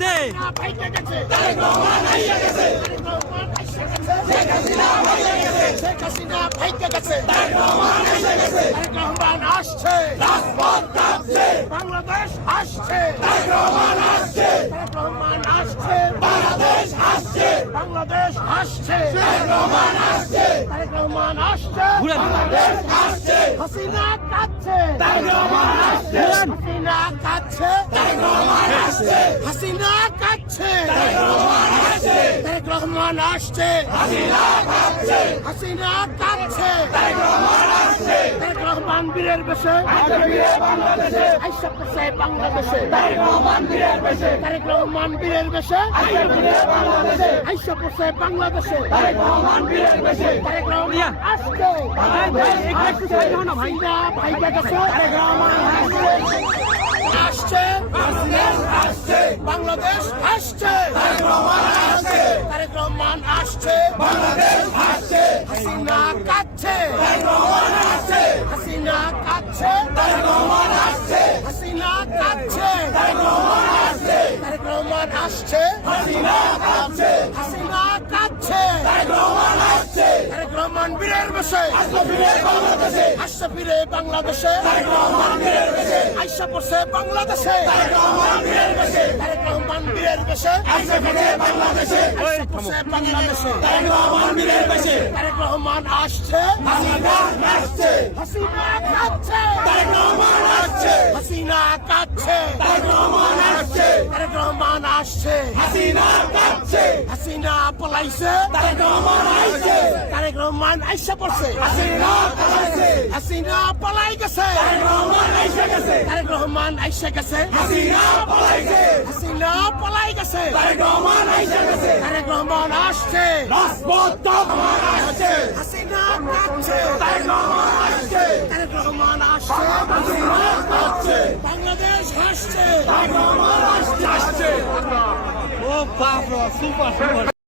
আসতে বাংলাদেশ আসছে, বাংলাদেশ আসছে, বাংলাদেশ আসছে, তারেক রহমান আসছে, বাংলাদেশ আসছে, হাসিনা কাঁদছে, তারেক রহমান আসছে, হাসিনা কাঁদছে, তারেক রহমান আসছে, হাসিনা কাঁদছে, তারেক রহমান আসছে, তারেক রহমান আসছে, হাসিনা কাঁদছে, হাসিনা কাঁদছে, তারেক রহমান আসছে, তারেক রহমান বীরের বেশে বাংলাদেশে আইসা পড়ছে বাংলাদেশে, তারেক রহমান বীরের বেশে, তারেক রহমান বীরের বেশে বাংলাদেশে আইসা পড়ছে বাংলাদেশে, তারেক রহমান বীরের বেশে, তারেক রহমান আসছে, ভাইরা ভাইরা গেছে, তারেক রহমান আসছে, আসছে, বাংলাদেশ আসছে, তারেক রহমান আসছে, তারেক রহমান আসছে, বাংলাদেশ আসছে, হাসিনা কাঁদছে, তারেক রহমান আসছে, হাসিনা কাঁদছে, তারেক রহমান আসছে, হাসিনা কাঁদছে, তারেক রহমান আসছে, তারেক রহমান আসছে, হাসিনা কাঁদছে, হাসিনা কাঁদছে, তারেক রহমান আসছে, তারেক রহমান বীরের বেশে আসছে ফিরে বাংলাদেশে, আসছে ফিরে বাংলাদেশে, তারেক রহমান বীরের বেশে আইসা পড়ছে বাংলাদেশে, তারেক রহমান বীরের বেশে, তারেক রহমান বীরের বেশে আসছে ফিরে বাংলাদেশে, আইসা পড়ছে বাংলাদেশে, তারেক রহমান বীরের বেশে, তারেক রহমান আসছে, হাসিনা আসছে, হাসিনা কাঁদছে, তারেক রহমান আসছে, হাসিনা কাঁদছে, তারেক রহমান আসছে, তারেক রহমান আসছে, হাসিনা কাঁদছে, হাসিনা পলাইছে, তারেক রহমান আসছে, তারেক রহমান আইসা পড়ছে, হাসিনা পলাইছে, হাসিনা পলাই গেছে, তারেক রহমান আইসা গেছে, তারেক রহমান আইসা গেছে, হাসিনা পলাইছে, হাসিনা পলাই গেছে, তারেক রহমান আইসা গেছে, তারেক রহমান আসছে, রাজপথ আসছে, হাসিনা কাঁদছে, তারেক রহমান আসছে, তারেক রহমান আসছে, হাসিনা কাঁদছে, বাংলাদেশ আসছে, তারেক রহমান আসছে। ও বাপ রে সুপার সুপার